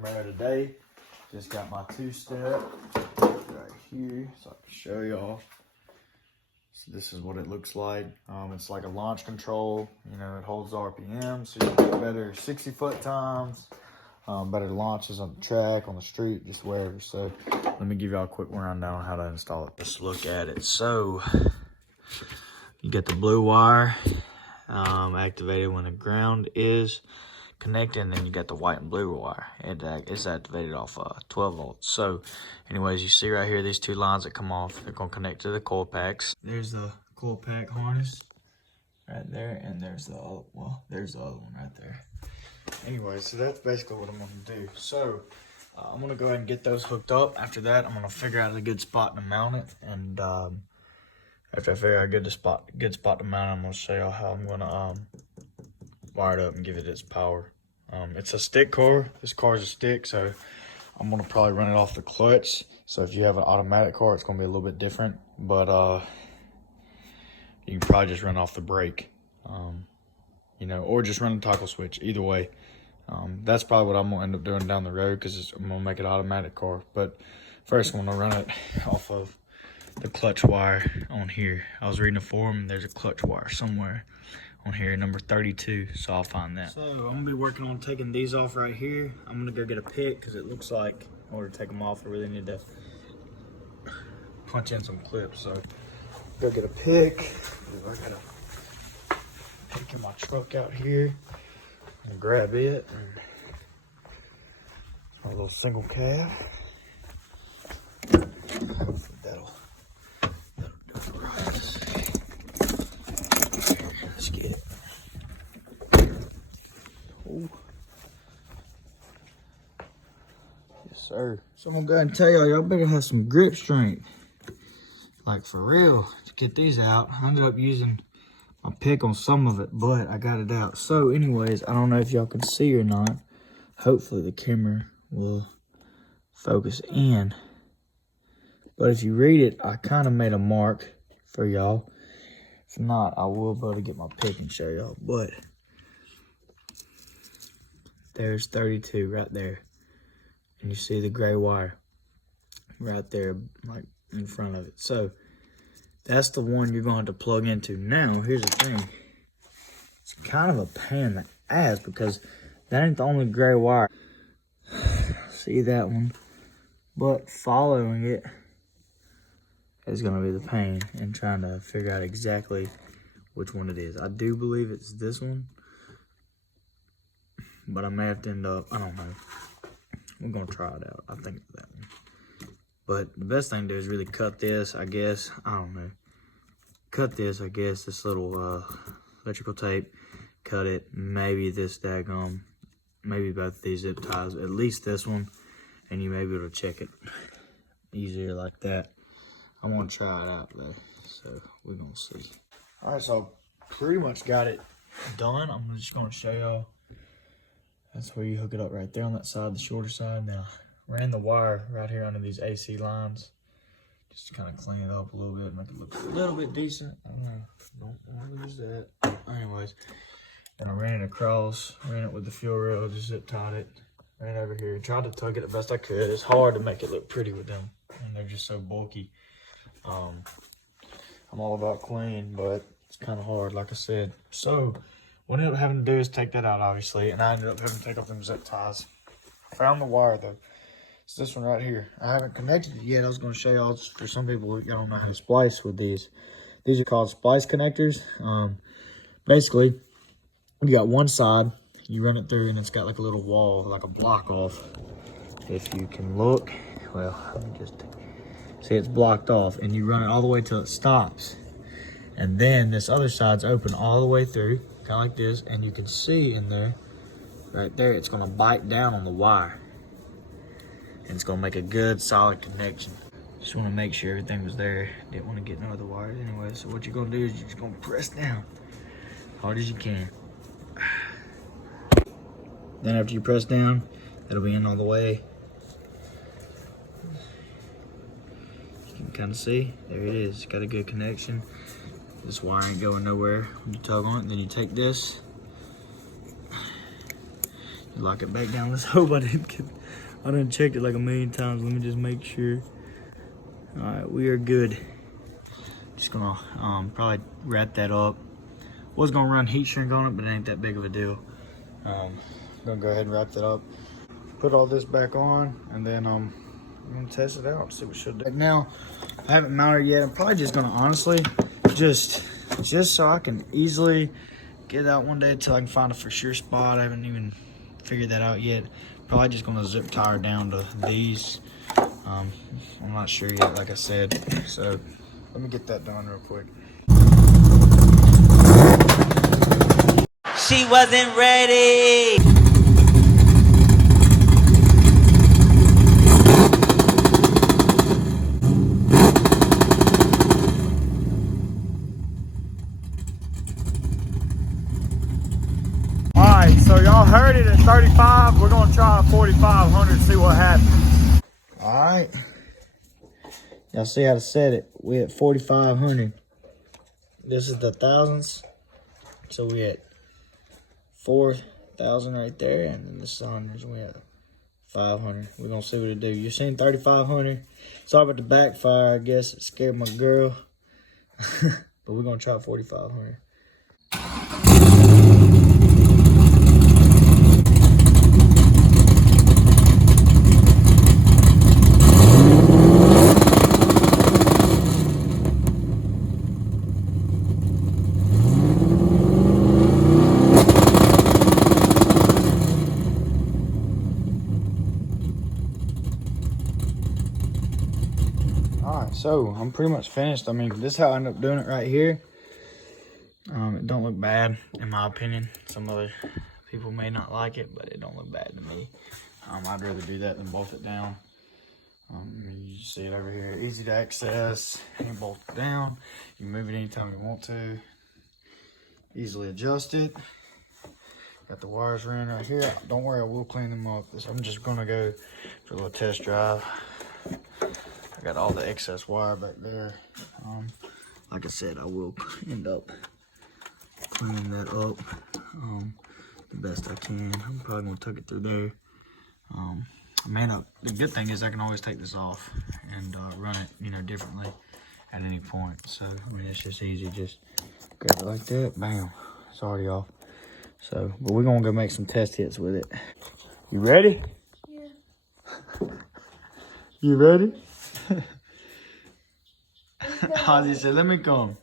Camaro today. Just got my two-step right here so I can show y'all. So this is what it looks like. It's like a launch control. You know, it holds RPM, so you get better 60-foot times, better launches on the track, on the street, just wherever. So let me give y'all a quick rundown on how to install it. Let's look at it. So you get the blue wire activated when the ground is connected, and then you got the white and blue wire. It's activated off 12 volts. So anyways, you see right here, these two lines that come off, they're gonna connect to the coil packs. There's the coil pack harness right there, and there's the other, well, there's the other one right there. Anyway, so that's basically what I'm gonna do. So I'm gonna go ahead and get those hooked up. After that, I'm gonna figure out a good spot to mount it, and after I figure out a good spot to mount it, I'm gonna show y'all how I'm gonna wire it up and give it its power. It's a stick car. This car is a stick, so I'm gonna probably run it off the clutch. So if you have an automatic car, it's gonna be a little bit different, but you can probably just run off the brake, you know, or just run the toggle switch. Either way, that's probably what I'm gonna end up doing down the road, because I'm gonna make it an automatic car. But first, I'm gonna run it off of the clutch wire on here. I was reading a forum, there's a clutch wire somewhere on here, number 32, so I'll find that. So I'm gonna be working on taking these off right here. I'm gonna go get a pick, because it looks like in order to take them off, I really need to punch in some clips. So go get a pick. I got a pick in my truck out here, and grab it, and a little single cab. Hopefully that'll do it right. Let's get it. Ooh. Yes, sir. So I'm gonna go ahead and tell y'all better have some grip strength. Like, for real, to get these out. I ended up using my pick on some of it, but I got it out. So anyways, I don't know if y'all can see or not. Hopefully the camera will focus in. But if you read it, I kind of made a mark for y'all. If not, I will be able to get my pick and show y'all. But there's 32 right there. And you see the gray wire right there, like in front of it. So that's the one you're going to have to plug into. Now, here's the thing. It's kind of a pain in the ass, because that ain't the only gray wire. See that one? But following it is going to be the pain in trying to figure out exactly which one it is. I do believe it's this one, but I may have to end up, I don't know. We're going to try it out. I think it's that one. But the best thing to do is really cut this, I guess. I don't know. Cut this, I guess, this little electrical tape. Cut it. Maybe this daggum. Maybe both of these zip ties. At least this one. And you may be able to check it easier like that. I'm going to try it out, though. So we're going to see. Alright, so I pretty much got it done. I'm just going to show y'all. That's where you hook it up right there on that side, the shorter side. Now, ran the wire right here under these AC lines, just to kind of clean it up a little bit, make it look a little bit decent. I don't know, don't want to lose that. Anyways, and I ran it across, ran it with the fuel rail, just zip tied it, ran over here, tried to tug it the best I could. It's hard to make it look pretty with them, and they're just so bulky. I'm all about clean, but it's kind of hard, like I said. So what I ended up having to do is take that out, obviously, and I ended up having to take off them zip ties. Found the wire, though. It's this one right here. I haven't connected it yet. I was going to show y'all. For some people, y'all don't know how to splice with these. These are called splice connectors. Basically, you got one side, you run it through, and it's got like a little wall, like a block off. If you can look, well, let me just see, it's blocked off, and you run it all the way till it stops. And then this other side's open all the way through, kind of like this, and you can see in there, right there, it's going to bite down on the wire. And it's going to make a good, solid connection. Just want to make sure everything was there. Didn't want to get no other wires anyway. So what you're going to do is you're just going to press down hard as you can. Then after you press down, it'll be in all the way. You can kind of see, there it is. It's got a good connection. This wire ain't going nowhere when you tug on it. Then you take this, Lock it back down. Let's hope I didn't check it like a million times. Let me just make sure. All right, we are good. Just gonna probably wrap that up. Was gonna run heat shrink on it, but it ain't that big of a deal. Gonna go ahead and wrap that up. Put all this back on, and then I'm gonna test it out, see what it should do. Right now, I haven't mounted it yet. I'm probably just gonna honestly, just so I can easily get it out one day until I can find a for sure spot. I haven't even figured that out yet. Probably just gonna zip tie it down to these. I'm not sure yet, like I said. So let me get that done real quick. She wasn't ready. All right, so y'all heard it at 35. We're gonna try a 4500, see what happens. All right. Y'all see how to set it. We at 4500. This is the thousands. So we at 4,000 right there, and then this is hundreds. We at 500. We're gonna see what it do. You're seeing 3,500. Sorry about the backfire. I guess it scared my girl, but we're gonna try 4,500. Alright, so I'm pretty much finished. I mean, this is how I end up doing it right here. It don't look bad, in my opinion. Some other people may not like it, but it don't look bad to me. I'd rather do that than bolt it down. You see it over here, easy to access. You bolt it down. You can move it anytime you want to. Easily adjust it. Got the wires running right here. Don't worry, I will clean them up. I'm just gonna go for a little test drive. I got all the excess wire back there. Like I said, I will end up cleaning that up the best I can. I'm probably gonna tuck it through there. The good thing is I can always take this off and run it, differently at any point. So, I mean, it's just easy. Just grab it like that, bam, it's already off. So, but we're gonna go make some test hits with it. You ready? Yeah. You ready? Ozzy said, let me come.